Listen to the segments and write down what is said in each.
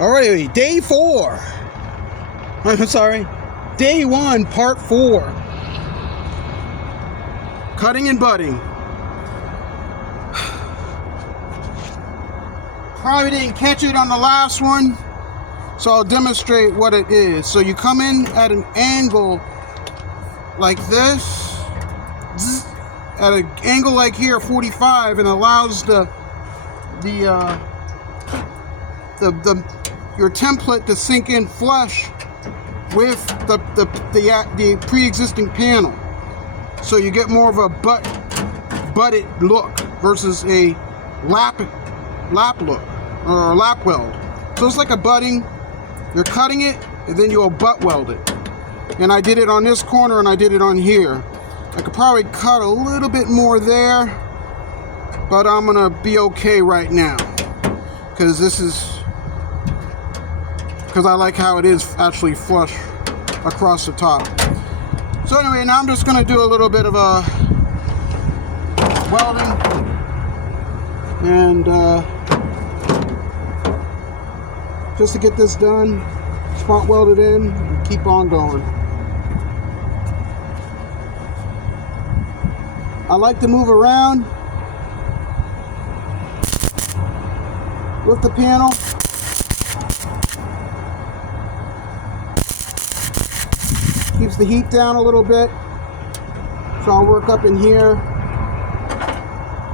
Alright, day 4. I'm sorry, day 1, part 4. Cutting and butting. Probably didn't catch it on the last one, so I'll demonstrate what it is. So you come in at an angle like this, at an angle like here, 45, and allows your template to sink in flush with the pre-existing panel, so you get more of a butted look versus a lap look or a lap weld. So it's like a butting. You're cutting it and then you'll butt weld it. And I did it on this corner and I did it on here. I could probably cut a little bit more there, but I'm gonna be okay right now because I like how it is actually flush across the top. So anyway, now I'm just gonna do a little bit of a welding and just to get this done, spot weld it in and keep on going. I like to move around with the panel. Keeps the heat down a little bit. So I'll work up in here.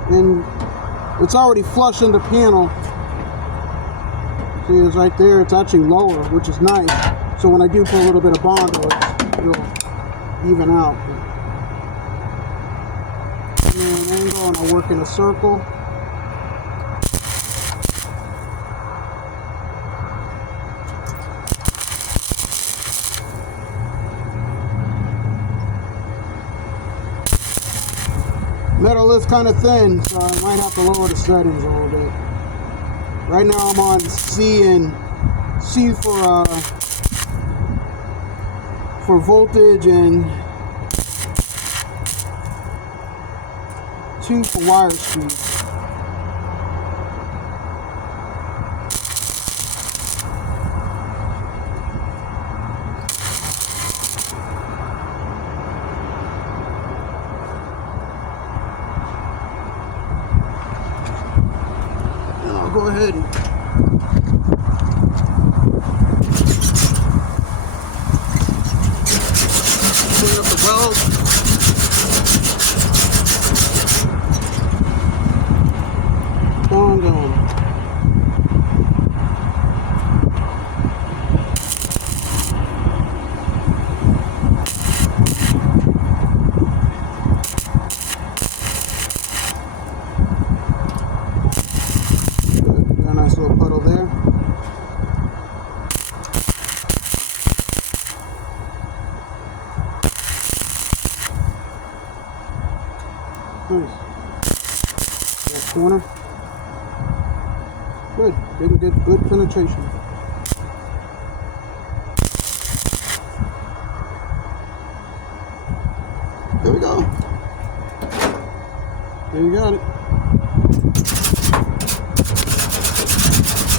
And it's already flush in the panel. See, it's right there. It's actually lower, which is nice. So when I do put a little bit of Bondo, it'll even out. And then an angle, and I'll work in a circle. Metal is kind of thin, so I might have to lower the settings a little bit. Right now I'm on C and C for voltage and 2 for wire speed. Go ahead and clean up the weld. Bondo. Nice little puddle there. Nice. That corner. Good. Good penetration. There we go. There you got it.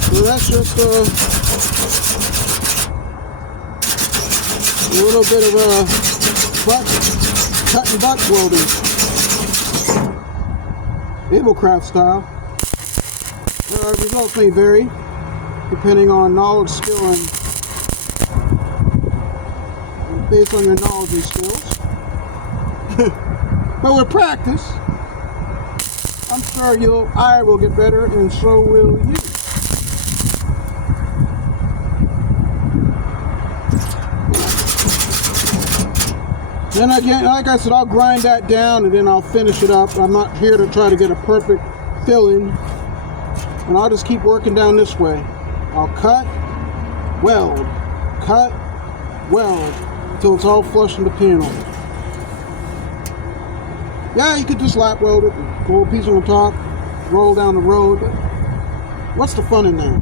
So that's just a little bit of a cut and butt welding, Ablecraft style. Results may vary depending on knowledge, skill, and based on your knowledge and skills. But with practice, I'm sure I will get better, and so will you. Then again, like I said, I'll grind that down and then I'll finish it up. I'm not here to try to get a perfect fill-in. And I'll just keep working down this way. I'll cut, weld, until it's all flush in the panel. Yeah, you could just lap weld it, pull a piece on the top, roll down the road. But what's the fun in that?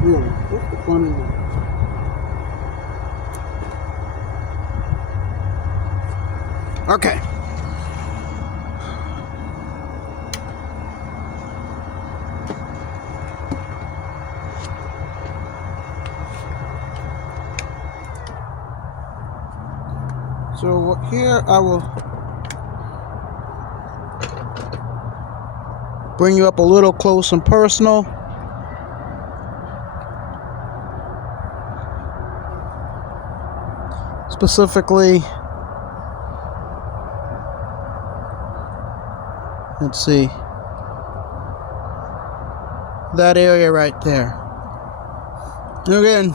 Really, what's the fun in that? Okay. So here I will bring you up a little close and personal. Specifically, let's see, that area right there. And again,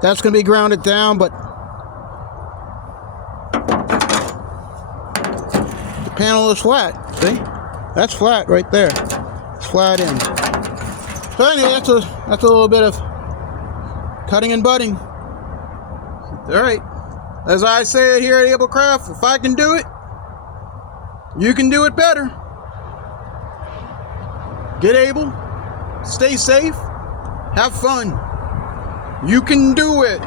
that's going to be grounded down, but the panel is flat. See? That's flat right there. It's flat in. So anyway, that's a little bit of cutting and butting. All right. As I say it here at Ablecraft, if I can do it, you can do it better. Get able, stay safe, have fun. You can do it.